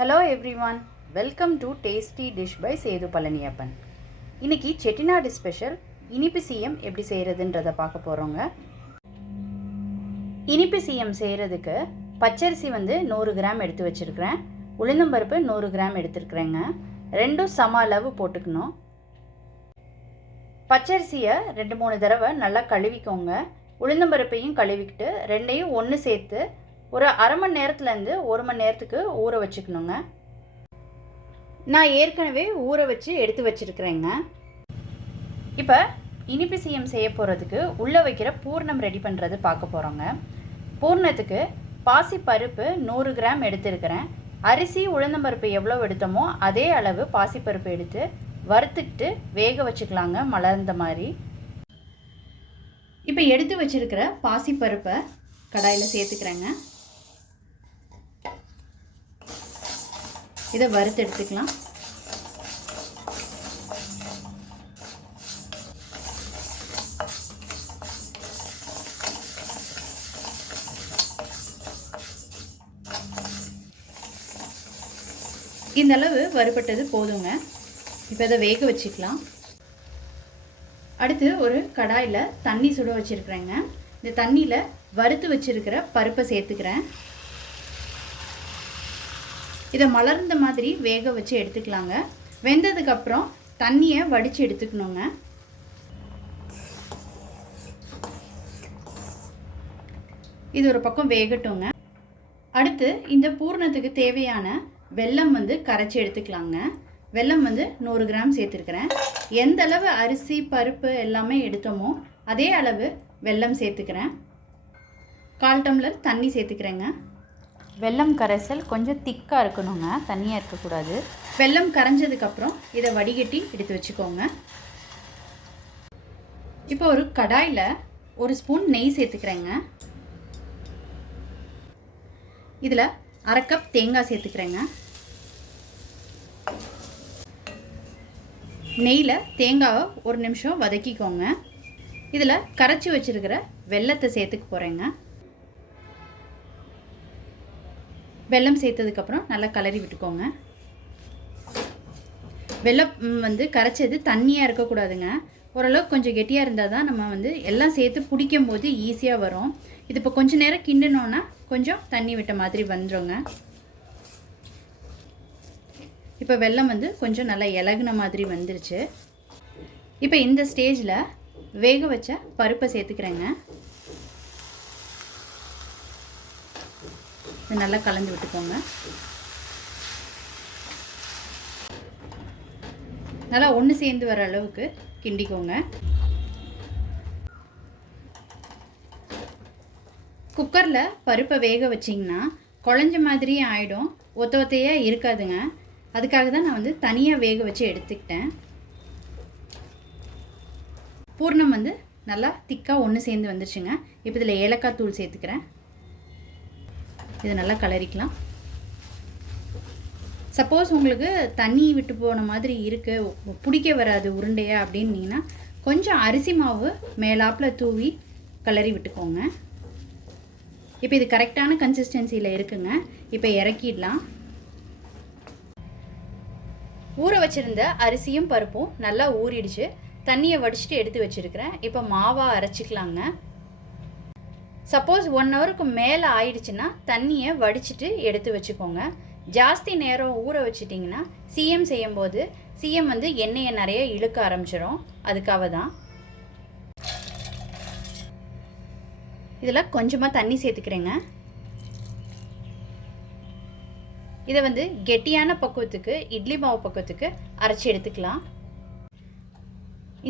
Hello everyone welcome to tasty dish by Sethu Palaniappan இன்னைக்கு Chettinad special இனிப்பு சீயம் எப்படி செய்கிறதுன்றதை பார்க்க போகிறோங்க இனிப்பு சீயம் செய்கிறதுக்கு பச்சரிசி வந்து நூறு கிராம் எடுத்து வச்சுருக்கிறேன். உளுந்தம்பருப்பு நூறு கிராம் எடுத்துருக்குறேங்க. ரெண்டும் சம அளவு போட்டுக்கணும். பச்சரிசியை ரெண்டு மூணு தடவை நல்லா கழுவிக்கோங்க. உளுந்தம்பருப்பையும் கழுவிக்கிட்டு ரெண்டையும் ஒன்று சேர்த்து ஒரு அரை மணி நேரத்துலேருந்து ஒரு மணி நேரத்துக்கு ஊற வச்சுக்கணுங்க. நான் ஏற்கனவே ஊற வச்சு எடுத்து வச்சுருக்கிறேங்க. இப்போ இனிப்பு சீயம் செய்ய போகிறதுக்கு உள்ளே வைக்கிற பூர்ணம் ரெடி பண்ணுறது பார்க்க போகிறோங்க பூர்ணத்துக்கு பாசி பருப்பு நூறு கிராம் எடுத்துருக்கிறேன். அரிசி உளுந்தம்பருப்பு எவ்வளோ எடுத்தோமோ அதே அளவு பாசிப்பருப்பு எடுத்து வறுத்துக்கிட்டு வேக வச்சுக்கலாங்க மலர்ந்த மாதிரி. இப்போ எடுத்து வச்சுருக்கிற பாசிப்பருப்பை கடாயில் சேர்த்துக்கிறேங்க. இதை வறுத்து எடுத்துக்கலாம். இந்த அளவு வறுபட்டது போதுங்க. இப்போ இதை வேக வச்சுக்கலாம். அடுத்து ஒரு கடாயில் தண்ணி சுட வச்சுருக்குறேங்க. இந்த தண்ணியில் வறுத்து வச்சுருக்கிற பருப்பை சேர்த்துக்கிறேன். இதை மலர்ந்த மாதிரி வேக வச்சு எடுத்துக்கலாங்க. வெந்ததுக்கப்புறம் தண்ணியை வடித்து எடுத்துக்கணுங்க. இது ஒரு பக்கம் வேகட்டுங்க. அடுத்து இந்த பூர்ணத்துக்கு தேவையான வெல்லம் வந்து கரைச்சி எடுத்துக்கலாங்க. வெல்லம் வந்து நூறு கிராம் சேர்த்துருக்கிறேன். எந்த அளவு அரிசி பருப்பு எல்லாமே எடுத்தோமோ அதே அளவு வெல்லம் சேர்த்துக்கிறேன். கால் டம்ளர் தண்ணி சேர்த்துக்கிறேங்க. வெல்லம் கரைசல் கொஞ்சம் திக்காக இருக்கணுங்க. தண்ணியாக இருக்கக்கூடாது. வெல்லம் கரைஞ்சதுக்கப்புறம் இதை வடிகட்டி எடுத்து வச்சுக்கோங்க. இப்போ ஒரு கடாயில் ஒரு ஸ்பூன் நெய் சேர்த்துக்கிறேங்க. இதில் அரை கப் தேங்காய் சேர்த்துக்கிறேங்க. நெய்யில் தேங்காவை ஒரு நிமிஷம் வதக்கிக்கோங்க. இதில் கரைச்சி வச்சுருக்கிற வெள்ளத்தை சேர்த்துக்க போகிறேங்க வெல்லம் சேர்த்ததுக்கப்புறம் நல்லா கலரி விட்டுக்கோங்க. வெள்ளம் வந்து கரைச்சது தண்ணியாக இருக்கக்கூடாதுங்க. ஓரளவுக்கு கொஞ்சம் கெட்டியாக இருந்தால் தான் நம்ம வந்து எல்லாம் சேர்த்து பிடிக்கும் போது ஈஸியாக வரும். இது இப்போ கொஞ்சம் நேரம் கிண்டினோன்னா கொஞ்சம் தண்ணி விட்ட மாதிரி வந்துடுங்க இப்போ வெல்லம் வந்து கொஞ்சம் நல்லா இலகுன மாதிரி வந்துருச்சு. இப்போ இந்த ஸ்டேஜில் வேக வச்ச பருப்பை சேர்த்துக்கிறேங்க. இது நல்லா கலந்து விட்டுக்கோங்க. நல்லா ஒன்று சேர்ந்து வர அளவுக்கு கிண்டிக்கோங்க. குக்கரில் பருப்பை வேக வச்சிங்கன்னா குழஞ்ச மாதிரியே ஆகிடும் ஒத்த ஒத்தையாக இருக்காதுங்க. அதுக்காக தான் நான் வந்து தனியாக வேக வச்சு எடுத்துக்கிட்டேன். பூர்ணம் வந்து நல்லா திக்காக ஒன்று சேர்ந்து வந்துச்சுங்க இப்போ இதில் ஏலக்காய் தூள் சேர்த்துக்கிறேன். இது நல்லா கலரிக்கலாம். சப்போஸ் உங்களுக்கு தண்ணி விட்டு போன மாதிரி இருக்குது பிடிக்க வராது உருண்டையா அப்படின்னீங்கன்னா கொஞ்சம் அரிசி மாவு மேலாப்பில் தூவி கலரி விட்டுக்கோங்க. இப்போ இது கரெக்டான கன்சிஸ்டன்சியில் இருக்குங்க. இப்போ இறக்கிடலாம். ஊற வச்சுருந்த அரிசியும் பருப்பும் நல்லா ஊறிடுச்சு. தண்ணியை வடிச்சிட்டு எடுத்து வச்சுருக்கிறேன். இப்போ மாவாக அரைச்சிக்கலாங்க. சப்போஸ் ஒன் ஹவருக்கு மேலே ஆயிடுச்சுன்னா தண்ணியை வடிச்சிட்டு எடுத்து வச்சுக்கோங்க. ஜாஸ்தி நேரம் ஊற வச்சிட்டிங்கன்னா சிஎம் செய்யும்போது சிஎம் வந்து எண்ணெயை நிறைய இழுக்க ஆரம்பிச்சிடும் அதுக்காக தான் இதில் கொஞ்சமாக தண்ணி சேர்த்துக்கிறேங்க. இதை வந்து கெட்டியான பக்குவத்துக்கு இட்லி மாவு பக்குவத்துக்கு அரைச்சி எடுத்துக்கலாம்.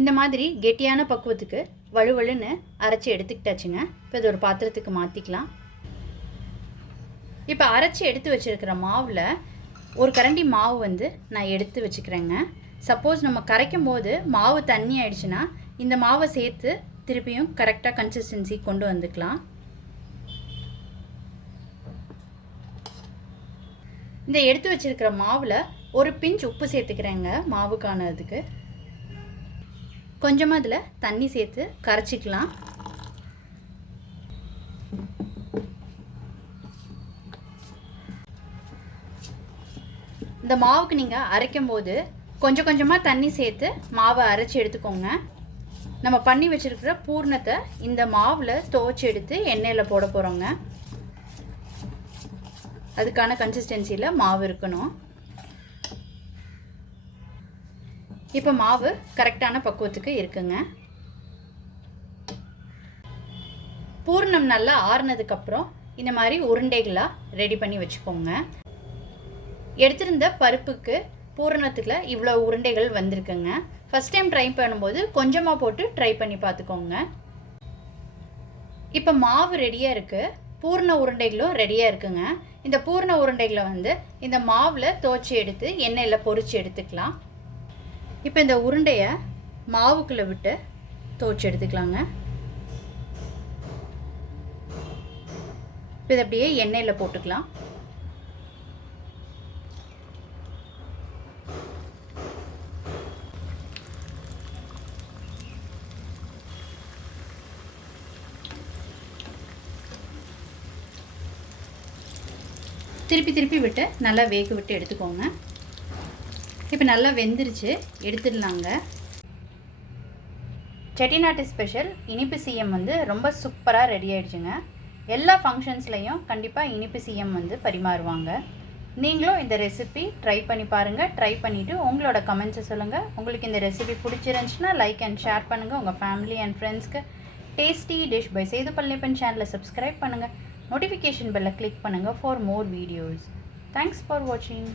இந்த மாதிரி கெட்டியான பக்குவத்துக்கு வலுவலுன்னு அரைச்சி எடுத்துக்கிட்டாச்சுங்க. இப்போ இது ஒரு பாத்திரத்துக்கு மாற்றிக்கலாம் இப்போ அரைச்சி எடுத்து வச்சுருக்கிற மாவில் ஒரு கரண்டி மாவு வந்து நான் எடுத்து வச்சுக்கிறேங்க. சப்போஸ் நம்ம கரைக்கும் போது மாவு தண்ணி ஆயிடுச்சுன்னா இந்த மாவை சேர்த்து திருப்பியும் கரெக்டாக கன்சிஸ்டன்சி கொண்டு வந்துக்கலாம். இந்த எடுத்து வச்சிருக்கிற மாவில் ஒரு பிஞ்ச் உப்பு சேர்த்துக்கிறேங்க மாவுக்கானதுக்கு கொஞ்சமாக அதில் தண்ணி சேர்த்து கரைச்சிக்கலாம். இந்த மாவுக்கு நீங்கள் அரைக்கும் போது கொஞ்சம் கொஞ்சமாக தண்ணி சேர்த்து மாவை அரைச்சி எடுத்துக்கோங்க. நம்ம பண்ணி வச்சுருக்கிற பூர்ணத்தை இந்த மாவில் துவச்சி எடுத்து எண்ணெயில் போட போகிறோங்க அதுக்கான கன்சிஸ்டன்சியில் மாவு இருக்கணும். இப்போ மாவு கரெக்டான பக்குவத்துக்கு இருக்குங்க. பூர்ணம் நல்லா ஆறுனதுக்கப்புறம் இந்த மாதிரி உருண்டைகளாக ரெடி பண்ணி வச்சுக்கோங்க. எடுத்திருந்த பருப்புக்கு பூரணத்தில் இவ்வளோ உருண்டைகள் வந்திருக்குங்க. ஃபஸ்ட் டைம் ட்ரை பண்ணும்போது கொஞ்சமாக போட்டு ட்ரை பண்ணி பார்த்துக்கோங்க. இப்போ மாவு ரெடியாக இருக்குது பூர்ண உருண்டைகளும் ரெடியாக இருக்குங்க. இந்த பூர்ண உருண்டைகளை வந்து இந்த மாவில் துவச்சி எடுத்து எண்ணெயில் பொறிச்சு எடுத்துக்கலாம். இப்போ இந்த உருண்டையை மாவுக்குள்ளே விட்டு துவச்சி எடுத்துக்கலாங்க. இப்போ இதை அப்படியே எண்ணெயில் போட்டுக்கலாம். திருப்பி திருப்பி விட்டு நல்லா வேக விட்டு எடுத்துக்கோங்க. இப்போ நல்லா வெந்துருச்சு எடுத்துடலாங்க. செட்டிநாட்டு ஸ்பெஷல் இனிப்பு சிஎம் வந்து ரொம்ப சூப்பராக ரெடி ஆகிடுச்சுங்க எல்லா ஃபங்க்ஷன்ஸ்லையும் கண்டிப்பாக இனிப்பு சிஎம் வந்து பரிமாறுவாங்க. நீங்களும் இந்த ரெசிபி ட்ரை பண்ணி பாருங்கள் ட்ரை பண்ணிவிட்டு உங்களோட கமெண்ட்ஸை சொல்லுங்கள் உங்களுக்கு இந்த ரெசிபி பிடிச்சிருந்துச்சுன்னா லைக் அண்ட் ஷேர் பண்ணுங்கள் உங்கள் ஃபேமிலி அண்ட் ஃப்ரெண்ட்ஸ்க்கு tasty dish by Sethu Palaniappan சேனலை சப்ஸ்கிரைப் பண்ணுங்கள் நோட்டிஃபிகேஷன் பெல்லை கிளிக் பண்ணுங்கள் for more videos thanks for வாட்சிங்